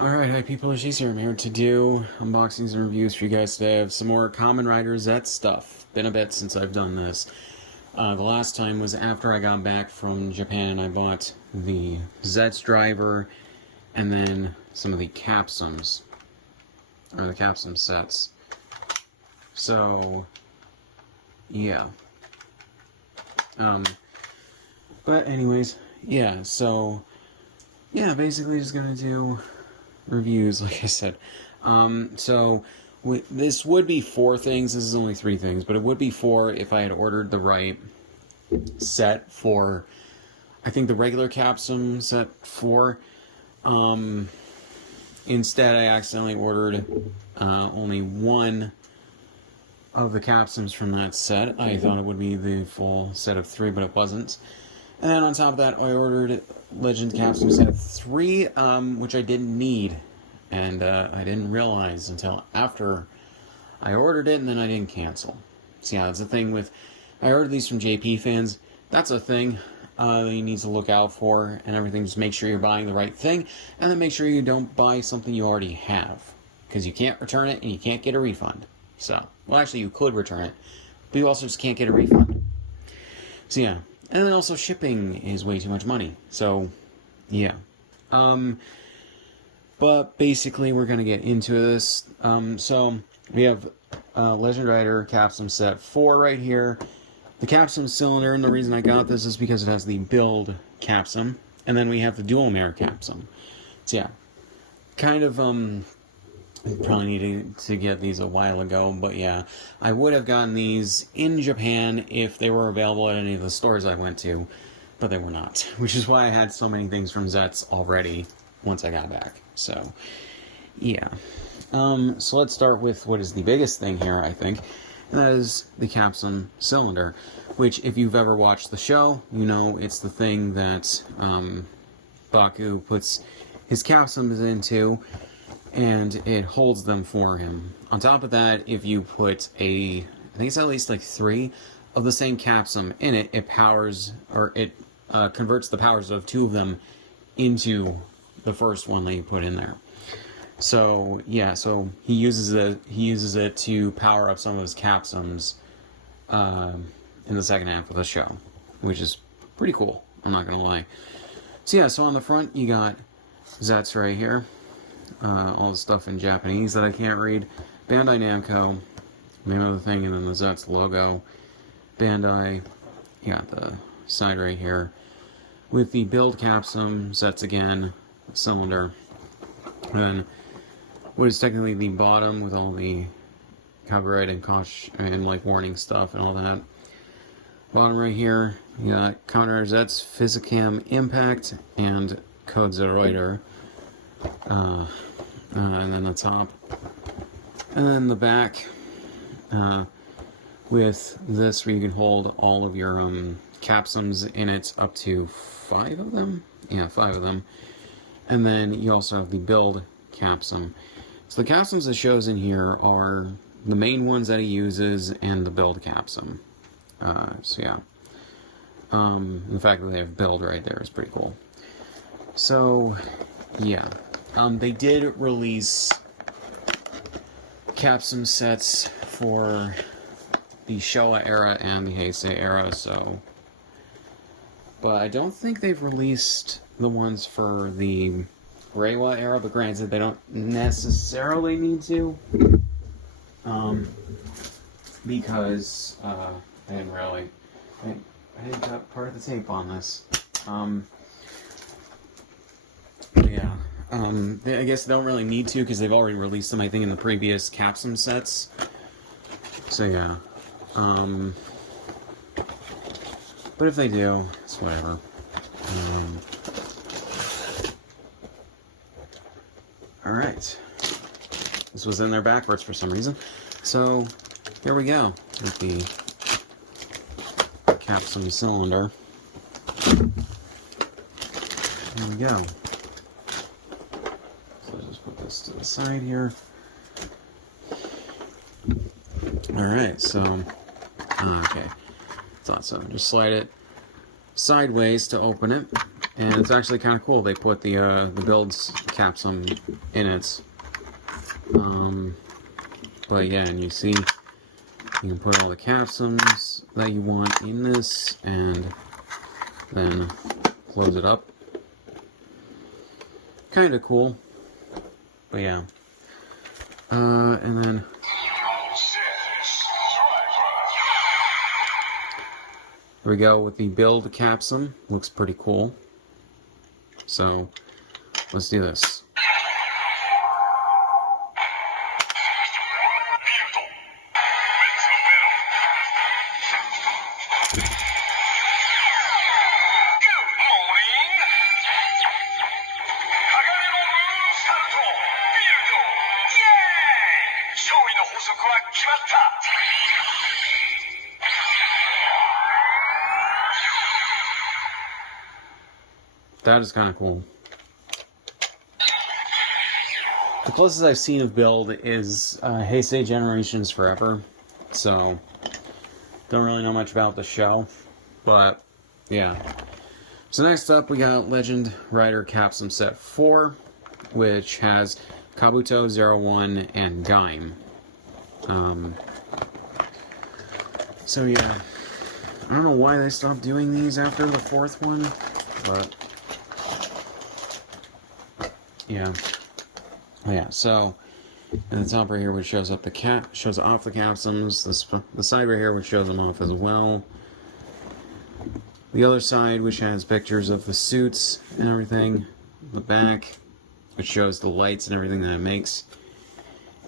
Alright, hi people, Scsigs here. I'm here to do unboxings and reviews for you guys today. I have some more Kamen Rider Zeztz stuff. Been a bit since I've done this. The last time was after I got back from Japan. I bought the Zeztz driver and then some of the Capsems, or the Capsem sets. So, yeah. But anyways, yeah, so, yeah, basically just gonna do reviews, like I said. This would be 4 things. This is only 3 things, but it would be 4 if I had ordered the right set for, I think, the regular Capsem set 4. Instead, I accidentally ordered only 1 of the Capsems from that set. I thought it would be the full set of 3, but it wasn't. And then on top of that, I ordered Legend Capsem set 3, which I didn't need. And I didn't realize until after I ordered it, and then I didn't cancel. So yeah, that's the thing with... I ordered these from JP fans. That's a thing that you need to look out for and everything. Just make sure you're buying the right thing. And then make sure you don't buy something you already have. Because you can't return it, and you can't get a refund. So, well, actually, you could return it. But you also just can't get a refund. So yeah. And then also shipping is way too much money. So, yeah. But basically, we're going to get into this. So, we have Legend Rider Capsem Set 4 right here. The Capsem cylinder, and the reason I got this is because it has the build Capsem. And then we have the Dualmare Capsem. So, yeah. Kind of, probably needed to get these a while ago, but yeah. I would have gotten these in Japan if they were available at any of the stores I went to, but they were not. Which is why I had so many things from Zeztz already once I got back. So, yeah. So let's start with what is the biggest thing here, I think, and that is the Capsem cylinder, which, if you've ever watched the show, you know it's the thing that Baku puts his Capsems into, and it holds them for him. On top of that, if you put I think it's at least like 3 of the same Capsem in it, it powers, or it converts the powers of 2 of them into the first one that you put in there. So yeah, so he uses it to power up some of his Capsems in the second half of the show, which is pretty cool. I'm not gonna lie. So yeah, so on the front you got Zeztz right here. All the stuff in Japanese that I can't read. Bandai Namco, name of the thing, and then the Zeztz logo. Bandai, you got the side right here. With the build Capsem, Zeztz again, cylinder. And then what is technically the bottom with all the copyright and caution and like warning stuff and all that. Bottom right here, you got Kamen Rider Zeztz, Physicam Impact, and Code Zereuter. And then the top, and then the back, with this where you can hold all of your Capsems in it, up to 5 of them. Yeah, 5 of them. And then you also have the build Capsem. So the Capsems that shows in here are the main ones that he uses and the build Capsem. So yeah. The fact that they have build right there is pretty cool. So yeah. They did release Capsem sets for the Showa era and the Heisei era, so... But I don't think they've released the ones for the Reiwa era, but granted, they don't necessarily need to. Because, I didn't really... I didn't cut part of the tape on this. Yeah. I guess they don't really need to because they've already released them, I think, in the previous Capsem sets. So yeah. But if they do, it's whatever. Alright. This was in there backwards for some reason. So, here we go with the Capsem cylinder. Here we go. To the side here. Alright, so okay. Thought so. Just slide it sideways to open it, And it's actually kind of cool. They put the build's Capsem in it. But yeah, and you see, you can put all the Capsems that you want in this, and then close it up. Kind of cool. But yeah. And then here we go with the build Capsem. Looks pretty cool. So let's do this. That is kind of cool. The closest I've seen of build is Heisei Generations Forever, so don't really know much about the show, but yeah. So next up we got Legend Rider Capsem Set 4, which has Kabuto, 01, and Gaim. So yeah, I don't know why they stopped doing these after the 4th one, but yeah. Oh yeah, so and the top right here, which shows up shows off the Capsems. The side right here, which shows them off as well. The other side, which has pictures of the suits and everything. The back, which shows the lights and everything that it makes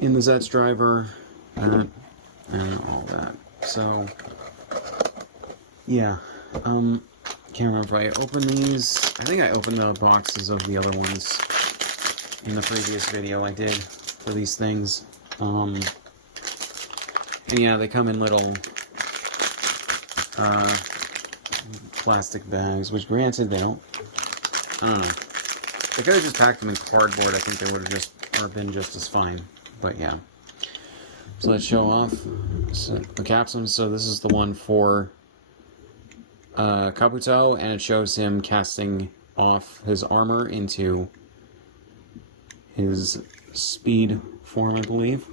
in the Zeztz driver, and all that. So yeah, can't remember if I opened these. I think I opened the boxes of the other ones in the previous video I did for these things. And yeah, they come in little plastic bags, which granted they don't, I don't know. They could have just packed them in cardboard. I think they would have just been just as fine. But yeah. So let's show off the Capsem. So this is the one for Kabuto, and it shows him casting off his armor into his speed form, I believe.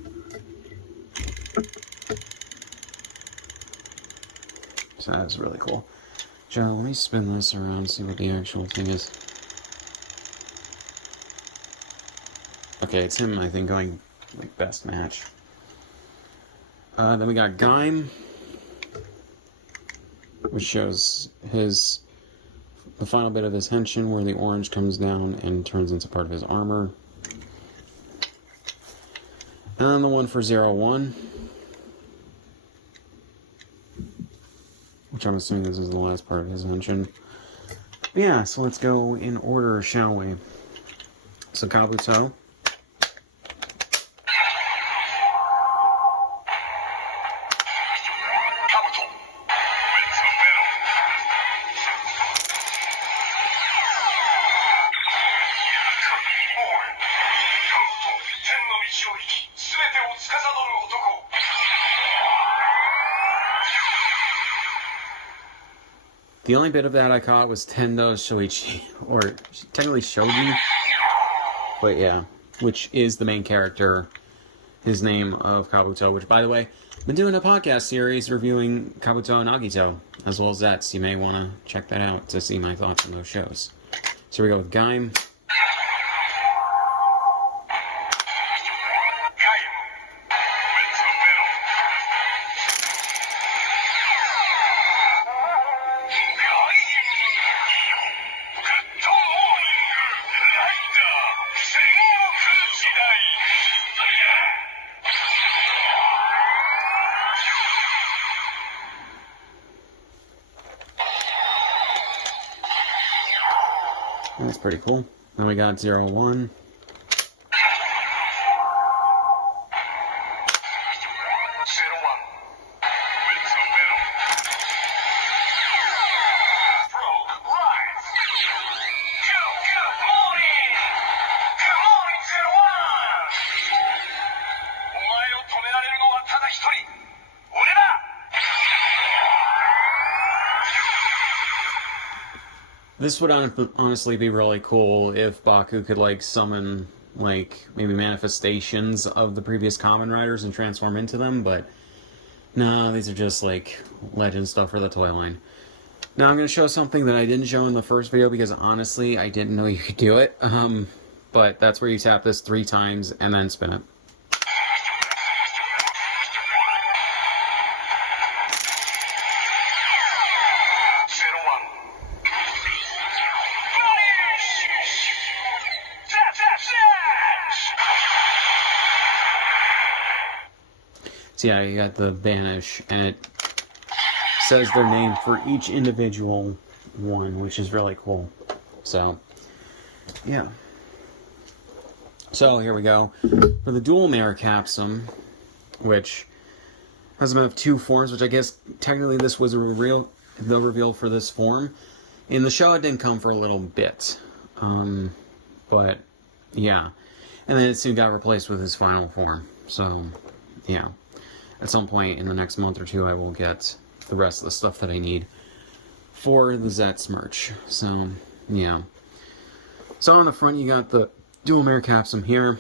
So that's really cool. Joe, let me spin this around and see what the actual thing is. Okay, it's him, I think, going like best match. Then we got Gaim, which shows the final bit of his henshin, where the orange comes down and turns into part of his armor. And then the one for 01, which I'm assuming this is the last part of his henshin. But yeah, so let's go in order, shall we? So Kabuto. The only bit of that I caught was Tendo Shoichi, or technically Shoji, but yeah, which is the main character, his name of Kabuto, which, by the way, I've been doing a podcast series reviewing Kabuto and Agito, as well as Zeztz. You may want to check that out to see my thoughts on those shows. So we go with Gaim. That's pretty cool. Then we got 01. This would honestly be really cool if Baku could, like, summon, like, maybe manifestations of the previous Kamen Riders and transform into them, but no, these are just, like, legend stuff for the toy line. Now I'm going to show something that I didn't show in the first video because, honestly, I didn't know you could do it. But that's where you tap this 3 times and then spin it. So yeah, you got the banish, and it says their name for each individual one, which is really cool. So, yeah. So here we go. For the Dualmare Capsem, which has them have 2 forms, which I guess technically this was the reveal for this form. In the show, it didn't come for a little bit. But, yeah. And then it soon got replaced with his final form. So, yeah. At some point in the next month or 2, I will get the rest of the stuff that I need for the Zeztz merch. So, yeah. So on the front, you got the Dualmare Capsem here.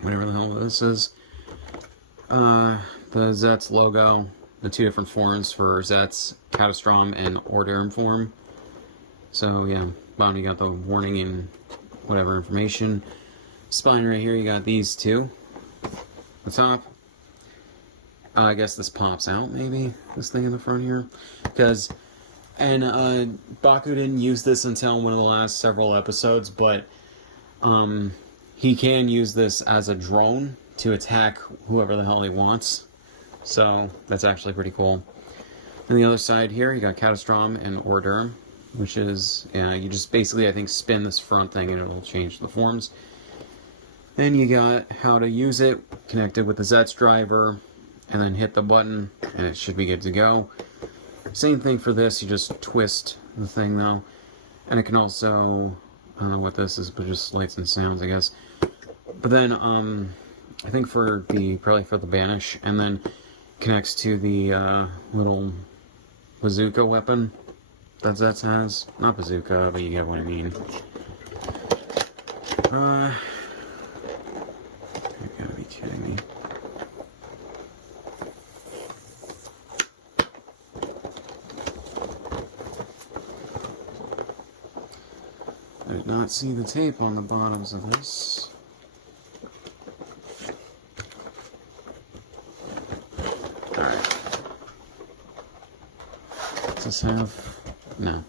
Whatever the hell this is. The Zeztz logo. The 2 different forms for Zeztz, Catastrom and Orderm form. So, yeah. Bottom, you got the warning and whatever information. Spine right here, you got these 2. The top. I guess this pops out, maybe, this thing in the front here. Because, and Baku didn't use this until one of the last several episodes, but he can use this as a drone to attack whoever the hell he wants. So, that's actually pretty cool. On the other side here, you got Catastrom and Orderm, which is, yeah, you just basically, I think, spin this front thing and it'll change the forms. Then you got how to use it, connected with the Zeztz driver, and then hit the button, and it should be good to go. Same thing for this, you just twist the thing though. And it can also, I don't know what this is, but just lights and sounds, I guess. But then, I think probably for the banish, and then connects to the little bazooka weapon that Zeztz has. Not bazooka, but you get what I mean. You gotta be kidding me. I did not see the tape on the bottoms of this. Alright. Does this have... No.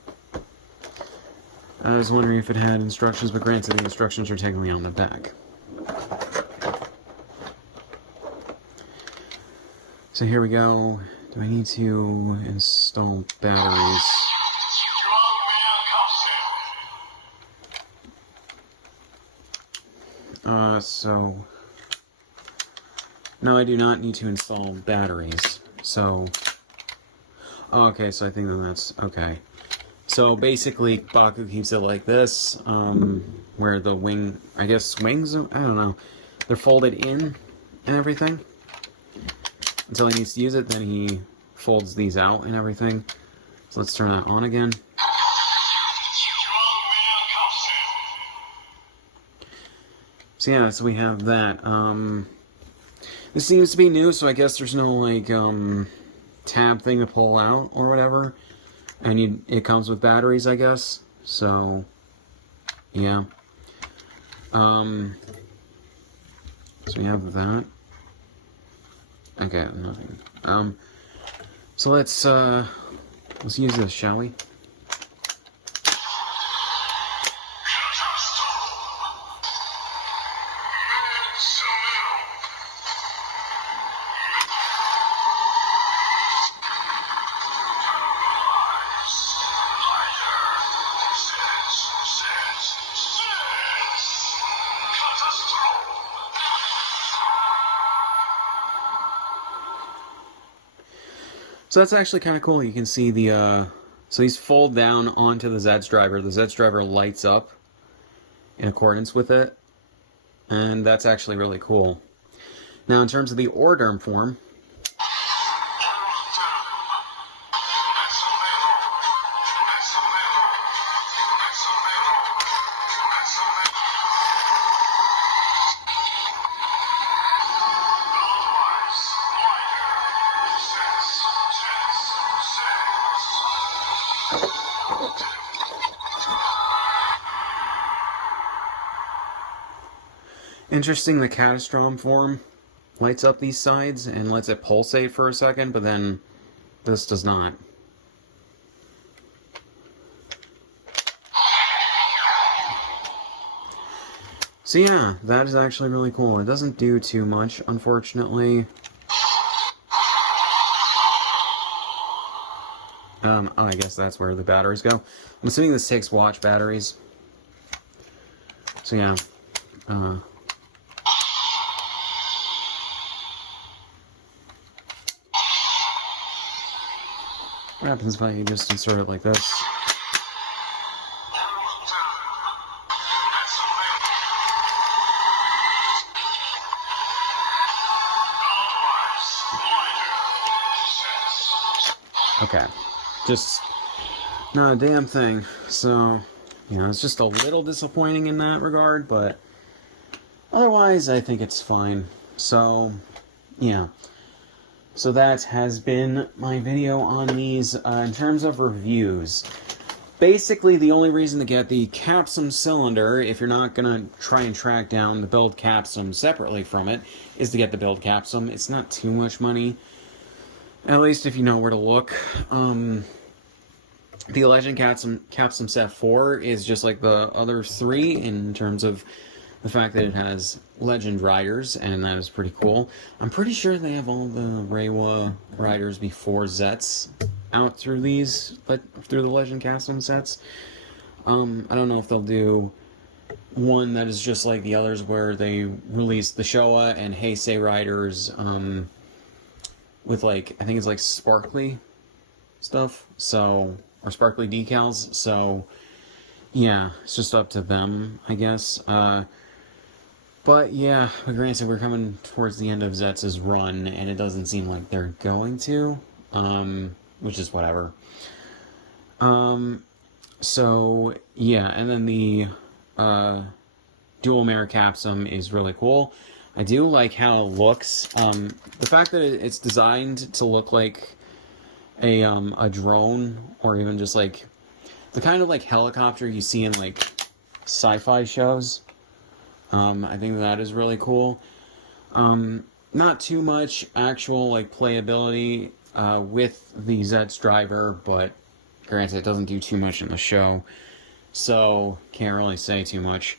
I was wondering if it had instructions, but granted the instructions are technically on the back. So here we go. Do I need to install batteries? So... No, I do not need to install batteries. So... Okay, so I think that that's... Okay. So basically, Baku keeps it like this, where the wing... I guess wings? I don't know. They're folded in and everything. Until he needs to use it, then he folds these out and everything. So let's turn that on again. So yeah, so we have that. This seems to be new, so I guess there's no, like, tab thing to pull out or whatever. And it comes with batteries, I guess. So, yeah. So we have that. Okay, nothing. So let's use this, shall we? So that's actually kind of cool. You can see the, so these fold down onto the Zeztz driver. The Zeztz driver lights up in accordance with it. And that's actually really cool. Now, in terms of the Orderm form, Interesting, the Catastrom form lights up these sides and lets it pulsate for a second, but then this does not. So yeah, that is actually really cool. It doesn't do too much, unfortunately. Oh, I guess that's where the batteries go. I'm assuming this takes watch batteries. So yeah. What happens if I just insert it like this? Okay. Just not a damn thing. So, you know, it's just a little disappointing in that regard, but otherwise, I think it's fine. So, yeah. So that has been my video on these. In terms of reviews, basically the only reason to get the Capsem cylinder, if you're not going to try and track down the build Capsem separately from it, is to get the build Capsem. It's not too much money, at least if you know where to look. The Legend Capsem Set 4 is just like the other three in terms of the fact that it has Legend riders, and that is pretty cool. I'm pretty sure they have all the Reiwa riders before Zeztz out through through the Legend Capsem sets. I don't know if they'll do one that is just like the others where they release the Showa and Heisei riders with like, I think it's like sparkly stuff, so, or sparkly decals, so yeah, it's just up to them, I guess. But yeah, granted, we're coming towards the end of Zetz's run, and it doesn't seem like they're going to, which is whatever. So yeah, and then the Dualmare Capsem is really cool. I do like how it looks. The fact that it's designed to look like a drone, or even just like the kind of like helicopter you see in like sci-fi shows. I think that is really cool. Not too much actual like playability with the Zeztz driver, but granted, it doesn't do too much in the show, so can't really say too much.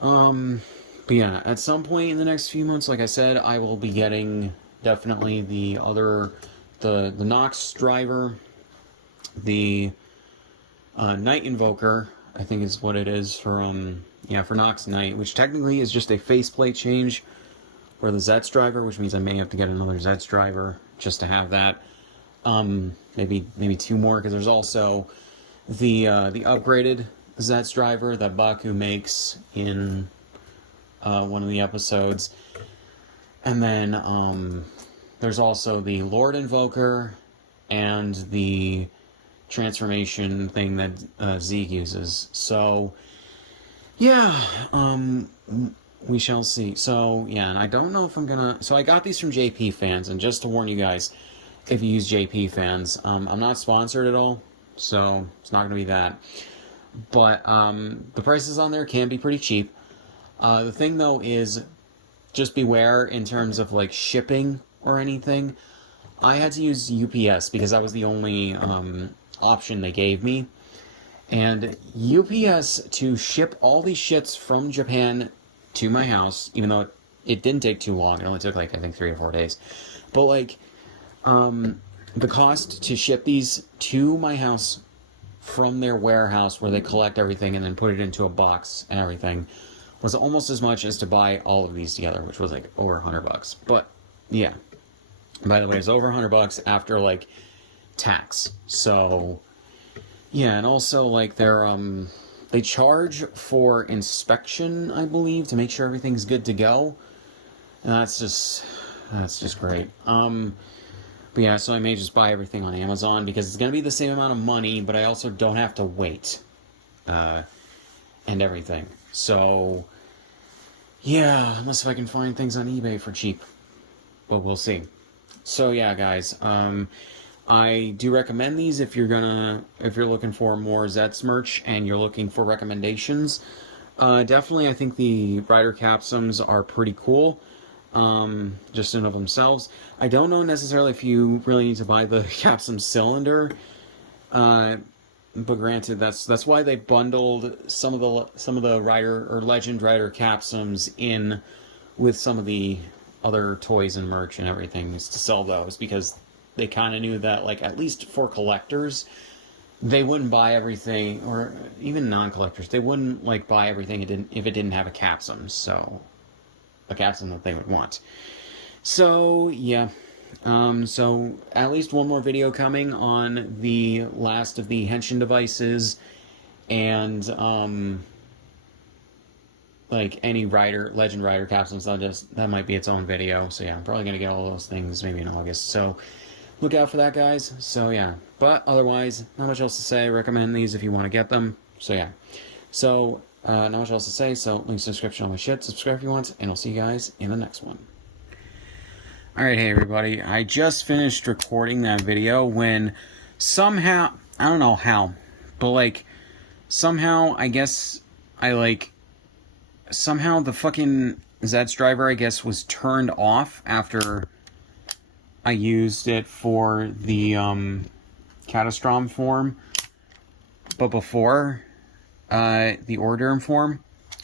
But yeah, at some point in the next few months, like I said, I will be getting definitely the Nox driver, the Night Invoker, I think is what it is for for Nox Knight, which technically is just a faceplate change for the Zeztz driver, which means I may have to get another Zeztz driver just to have that. Maybe two more, because there's also the upgraded Zeztz driver that Baku makes in one of the episodes, and then there's also the Lord Invoker and the transformation thing that Zeke uses. So yeah, we shall see. So yeah, and I don't know if I'm gonna. So I got these from JP Fans, and just to warn you guys, if you use JP Fans, I'm not sponsored at all, so it's not gonna be that. But the prices on there can be pretty cheap. The thing though is, just beware in terms of like shipping or anything. I had to use UPS because that was the only option they gave me. And UPS, to ship all these shits from Japan to my house, even though it didn't take too long, it only took like, I think 3 or 4 days. But like, the cost to ship these to my house from their warehouse where they collect everything and then put it into a box and everything was almost as much as to buy all of these together, which was like over $100. But yeah, by the way, it's over $100 after like tax. So yeah, and also like they charge for inspection, I believe, to make sure everything's good to go. And that's just great. But yeah, so I may just buy everything on Amazon because it's gonna be the same amount of money, but I also don't have to wait, and everything. So yeah, unless if I can find things on eBay for cheap, but we'll see. So yeah, guys, I do recommend these if you're looking for more Zeztz merch and you're looking for recommendations. Definitely, I think the Rider Capsems are pretty cool, just in of themselves. I don't know necessarily if you really need to buy the Capsem cylinder, but granted, that's why they bundled some of the Rider or Legend Rider Capsems in with some of the other toys and merch and everything is to sell those, because they kind of knew that, like, at least for collectors, they wouldn't buy everything, or even non-collectors, they wouldn't like buy everything if it didn't have a Capsem, so a Capsem that they would want. So yeah, so at least one more video coming on the last of the Henshin devices, and like any Legend Rider Capsules, that might be its own video. So yeah, I'm probably gonna get all those things maybe in August. So look out for that, guys. So yeah, but otherwise, not much else to say. Recommend these if you want to get them. So yeah, so not much else to say. So links in the description, all my shit. Subscribe if you want, and I'll see you guys in the next one. Alright, hey everybody, I just finished recording that video when somehow, I don't know how, but like, somehow, I guess, somehow the fucking Zeztz driver, I guess, was turned off after I used it for the, Catastrom form, but before, the Orderm form,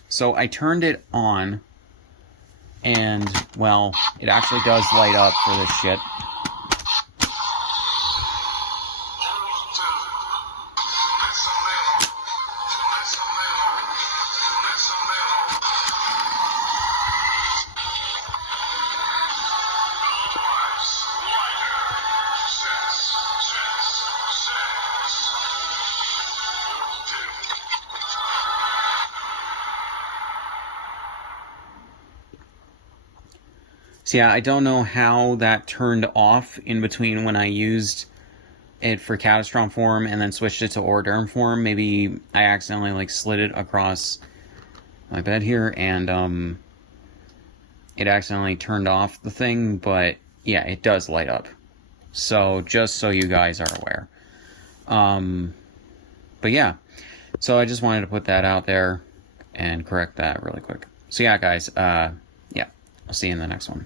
so I turned it on, and, well, it actually does light up for this shit. So yeah, I don't know how that turned off in between when I used it for Catastrom form and then switched it to Orderm form. Maybe I accidentally like slid it across my bed here and it accidentally turned off the thing, but yeah, it does light up. So just so you guys are aware. But yeah, so I just wanted to put that out there and correct that really quick. So yeah, guys, yeah, I'll see you in the next one.